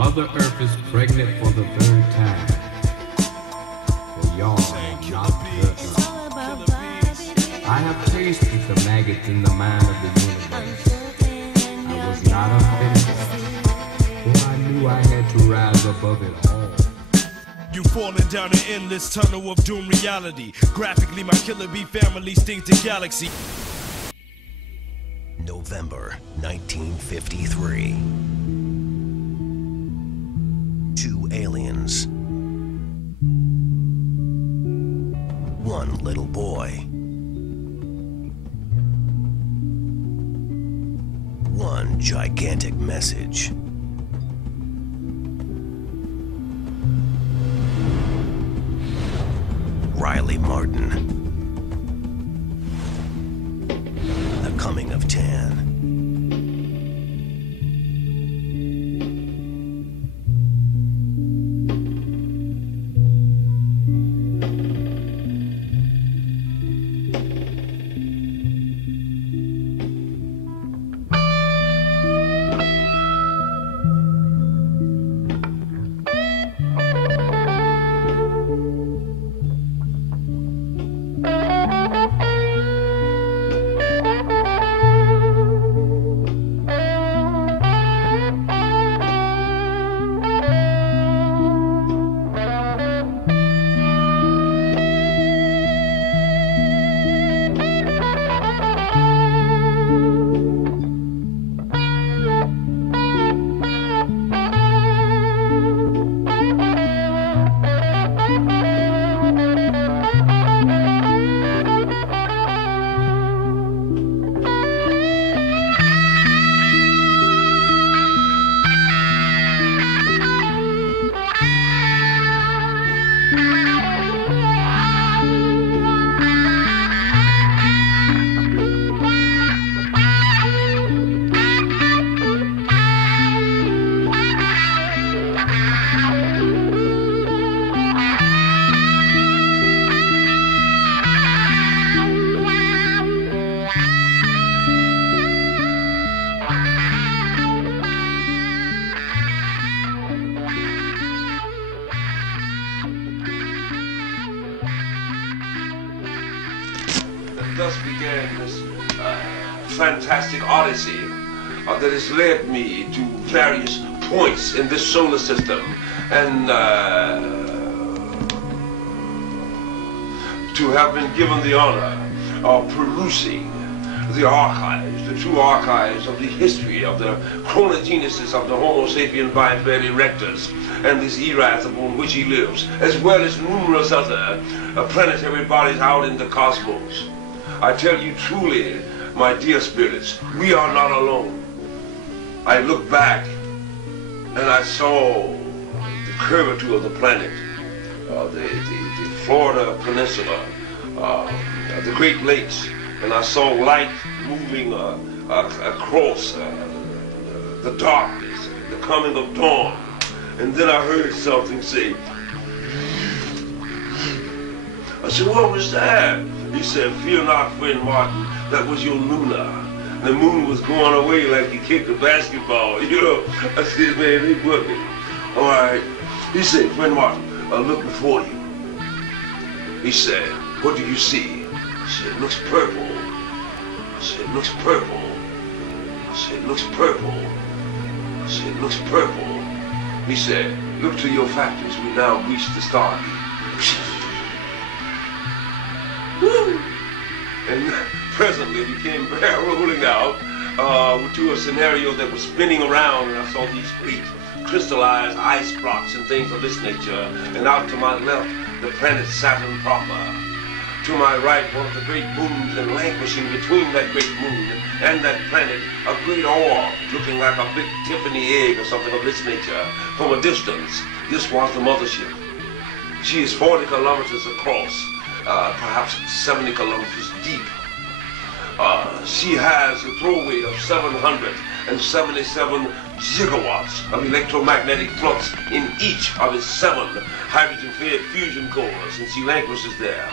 Mother Earth is pregnant for the third time. For y'all, not the Earth. I have tasted the maggots in the mind of the universe. I was not offended, for I knew I had to rise above it all. You falling down an endless tunnel of doom reality. Graphically, my killer bee family stings the galaxy. November 1953. Two aliens. One little boy. One gigantic message. Riley Martin. The Coming of Tan. Thus began this fantastic odyssey that has led me to various points in this solar system, and to have been given the honor of perusing the archives, the true archives of the history of the chronogenesis of the Homo sapien biped erectus and this ERATH upon which he lives, as well as numerous other planetary bodies out in the cosmos. I tell you truly, my dear spirits, we are not alone. I looked back and I saw the curvature of the planet, the Florida Peninsula, the Great Lakes, and I saw light moving across the darkness, the coming of dawn. And then I heard something say, I said, what was that? He said, fear not, friend Martin, that was your Luna. The moon was going away like you kicked a basketball, you know. I said, man, they put me. All right. He said, friend Martin, look before you. He said, what do you see? I said, it looks purple. I said, it looks purple. I said, it looks purple. I said, it looks purple. He said, look to your factors. We now reach the stargate. Woo! And presently became rolling out to a scenario that was spinning around, and I saw these great crystallized ice blocks and things of this nature. And out to my left, the planet Saturn proper. To my right, one of the great moons, and languishing between that great moon and that planet, a great orb looking like a big Tiffany egg or something of this nature. From a distance, this was the mothership. She is 40 kilometers across, perhaps 70 kilometers deep. She has a throw weight of 777 gigawatts of electromagnetic flux in each of its 7 hydrogen-fed fusion cores, and she languishes there.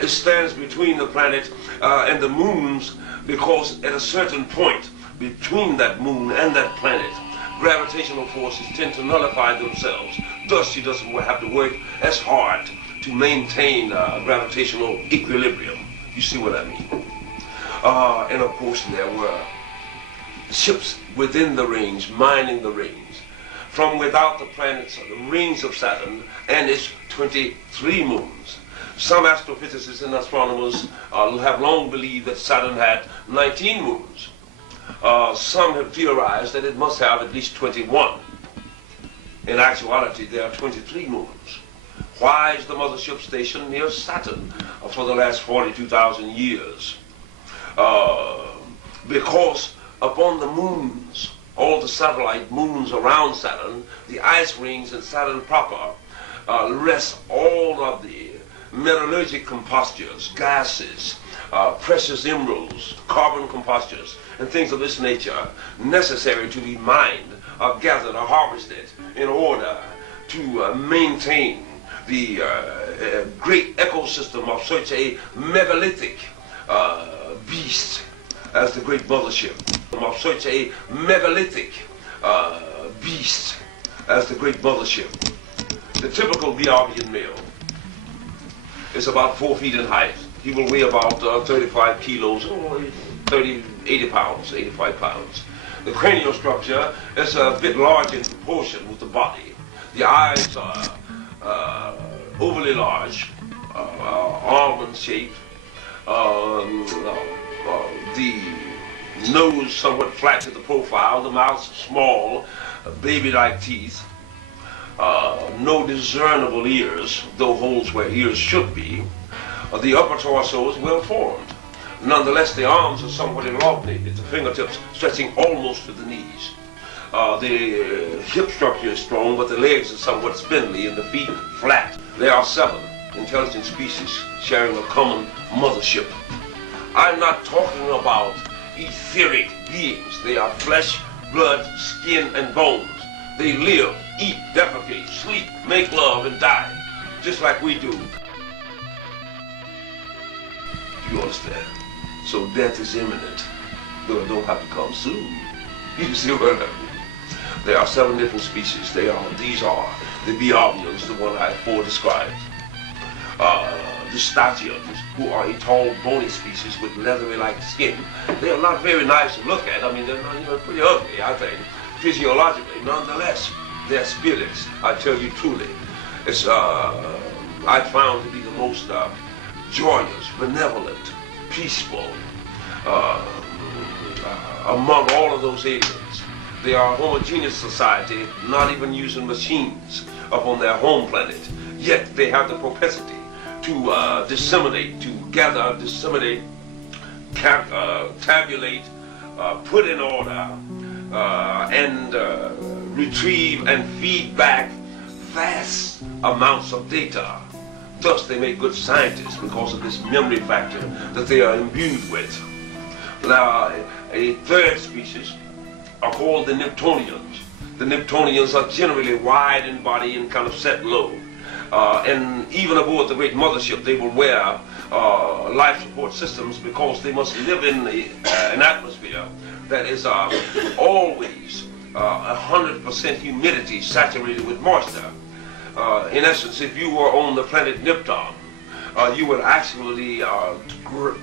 It stands between the planet and the moons because at a certain point between that moon and that planet, gravitational forces tend to nullify themselves. Thus, she doesn't have to work as hard to maintain gravitational equilibrium. You see what I mean? And of course, there were ships within the rings, mining the rings. From without the planets, the rings of Saturn, and its 23 moons. Some astrophysicists and astronomers have long believed that Saturn had 19 moons. Some have theorized that it must have at least 21. In actuality, there are 23 moons. Why is the mothership stationed near Saturn for the last 42,000 years? Because upon the moons, all the satellite moons around Saturn, the ice rings in Saturn proper, rest all of the metallurgic compostures, gases, precious emeralds, carbon compostures, and things of this nature necessary to be mined, or gathered, or harvested in order to maintain the great ecosystem of such a megalithic beast as the great mothership. Of such a megalithic beast as the great mothership. The typical Bab-Ilu male is about 4 feet in height. He will weigh about 35 kilos, or 80 pounds, 85 pounds. The cranial structure is a bit large in proportion with the body. The eyes are overly large, almond-shaped. The nose somewhat flat to the profile, the mouth small, baby-like teeth, no discernible ears, though holes where ears should be. The upper torso is well formed. Nonetheless, the arms are somewhat elongated, the fingertips stretching almost to the knees. The hip structure is strong, but the legs are somewhat spindly and the feet flat. There are 7 intelligent species sharing a common mothership. I'm not talking about etheric beings. They are flesh, blood, skin, and bones. They live, eat, defecate, sleep, make love, and die, just like we do. You understand? So death is imminent, though it don't have to come soon. You see what I mean? There are 7 different species. These are the Bab-Ilus, the one I have described. The Statians, who are a tall, bony species with leathery-like skin. They are not very nice to look at. I mean, they're pretty ugly, I think, physiologically. Nonetheless, they're spirits, I tell you truly. It's, I found to be the most joyous, benevolent, peaceful among all of those aliens. They are a homogeneous society, not even using machines upon their home planet. Yet they have the propensity to disseminate, to gather, disseminate, tabulate, put in order, and retrieve and feed back vast amounts of data. Thus they make good scientists because of this memory factor that they are imbued with. Now, a 3rd species are called the Neptunians. The Neptunians are generally wide in body and kind of set low. And even aboard the great mothership, they will wear life support systems because they must live in an atmosphere that is always 100% humidity saturated with moisture. In essence, if you were on the planet Neptune, you would actually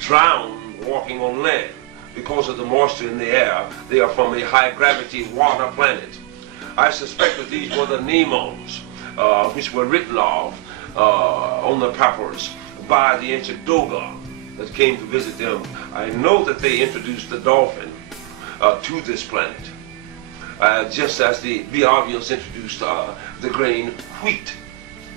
drown walking on land because of the moisture in the air. They are from a high-gravity water planet. I suspect that these were the Nemons, which were written of on the papyrus by the ancient Dogon that came to visit them. I know that they introduced the dolphin to this planet, just as the Bab-Ilus introduced the grain wheat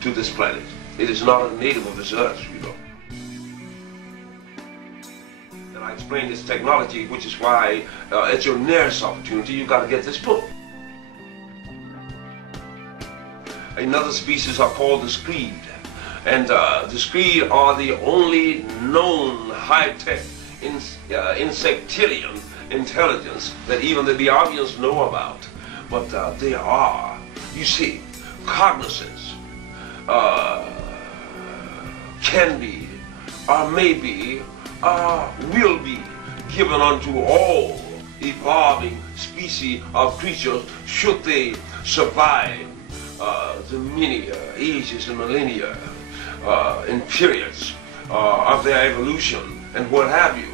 to this planet. It is not a native of this earth, you know. And I explain this technology, which is why at your nearest opportunity, you got to get this book. Another species are called the Screed. And the Screed are the only known high-tech insectilian intelligence that even the Bab-Ilus know about. But they are, you see, cognizance can be, or may be, will be given unto all evolving species of creatures, should they survive the many ages and millennia and periods of their evolution and what have you.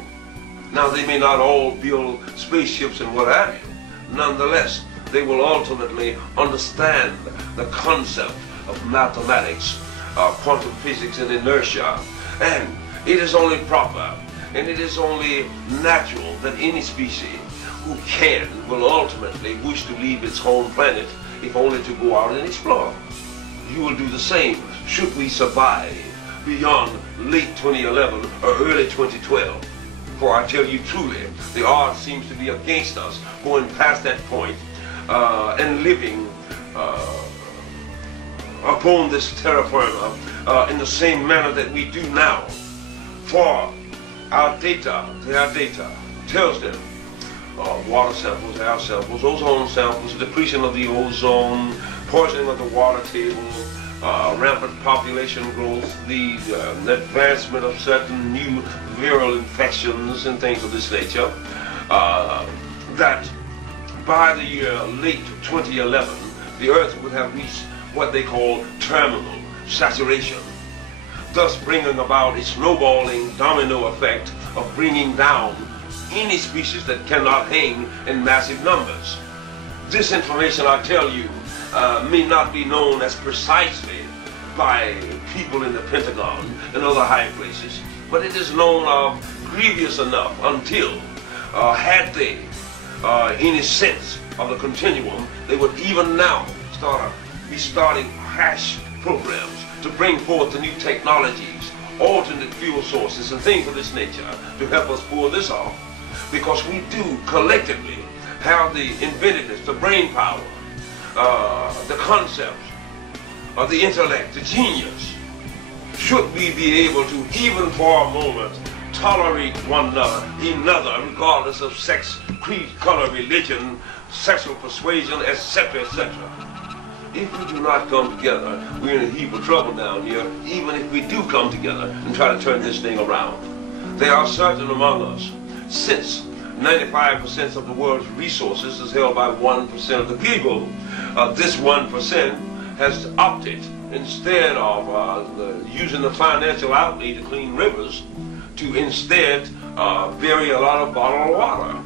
Now, they may not all build spaceships and what have you. Nonetheless, they will ultimately understand the concept of mathematics, quantum physics, and inertia. And it is only proper and it is only natural that any species who can will ultimately wish to leave its home planet, if only to go out and explore. You will do the same should we survive beyond late 2011 or early 2012. For I tell you truly, the odds seems to be against us going past that point and living upon this terra firma in the same manner that we do now. For our data, their data, tells them water samples, air samples, ozone samples, depletion of the ozone, poisoning of the water table, rampant population growth, the advancement of certain new viral infections and things of this nature, that by the year late 2011, the Earth would have reached what they call terminal saturation, thus bringing about a snowballing domino effect of bringing down any species that cannot hang in massive numbers. This information, I tell you, may not be known as precisely by people in the Pentagon and other high places, but it is known of grievous enough until, had they any sense of the continuum, they would even now be starting crash programs to bring forth the new technologies, alternate fuel sources and things of this nature to help us pull this off, because we do collectively have the inventiveness, the brain power, the concepts, the intellect, the genius. Should we be able to, even for a moment, tolerate one another, regardless of sex, creed, color, religion, sexual persuasion, etc., etc. If we do not come together, we're in a heap of trouble down here, even if we do come together and try to turn this thing around. There are certain among us, since 95% of the world's resources is held by 1% of the people, this 1% has opted, instead of using the financial outlay to clean rivers, to instead bury a lot of bottled water,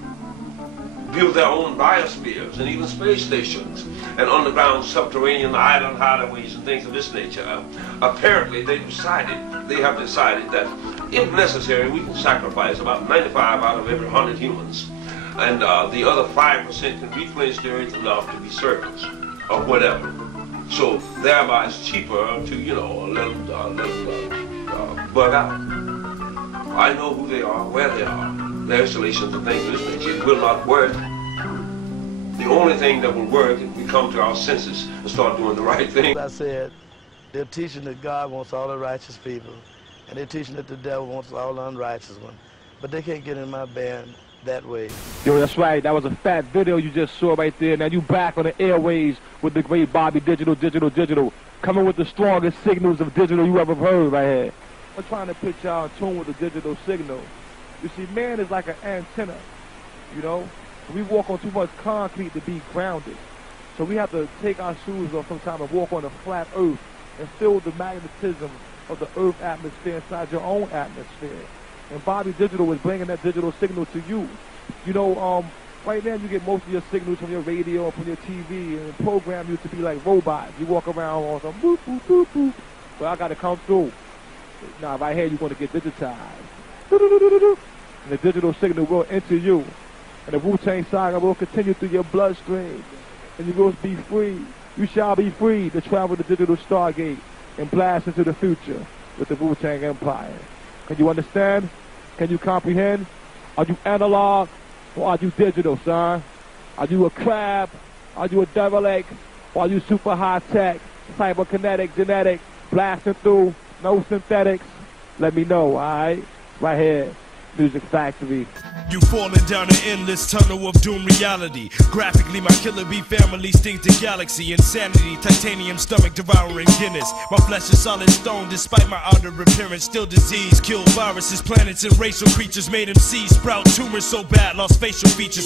build their own biospheres and even space stations and underground subterranean island hideaways and things of this nature. Apparently they have decided that if necessary we can sacrifice about 95 out of every 100 humans, and the other 5% can replenish the earth enough to be servants or whatever. So thereby it's cheaper to, you know, let them bug out. I know who they are, where they are, their installations and things of this nature. It will not work. The only thing that will work is we come to our senses and start doing the right thing. I said, they're teaching that God wants all the righteous people, and they're teaching that the devil wants all the unrighteous ones. But they can't get in my band that way. Yo, that's right. That was a fat video you just saw right there. Now you back on the airways with the great Bobby Digital, coming with the strongest signals of digital you ever heard right here. I'm trying to put y'all in tune with the digital signal. You see, man is like an antenna, you know? We walk on too much concrete to be grounded. So we have to take our shoes off sometimes and walk on a flat earth and feel the magnetism of the earth atmosphere inside your own atmosphere. And Bobby Digital is bringing that digital signal to you. You know, right now you get most of your signals from your radio and from your TV, and program you to be like robots. You walk around on some boop, boop, boop, boop. Well, I got to come through. Now, right here, you're going to get digitized. And the digital signal will enter you. And the Wu-Tang Saga will continue through your bloodstream. And you will be free. You shall be free to travel the digital stargate and blast into the future with the Wu-Tang Empire. Can you understand? Can you comprehend? Are you analog or are you digital, son? Are you a crab? Are you a derelict? Or are you super high-tech, cyberkinetic, genetic, blasting through, no synthetics? Let me know, alright? Right here. Music Factory. You falling down an endless tunnel of doom reality. Graphically, my killer bee family stings the galaxy. Insanity, titanium stomach devouring Guinness. My flesh is solid stone despite my outer appearance. Still disease, kill viruses, planets, and racial creatures. Made MCs sprout tumors so bad, lost facial features.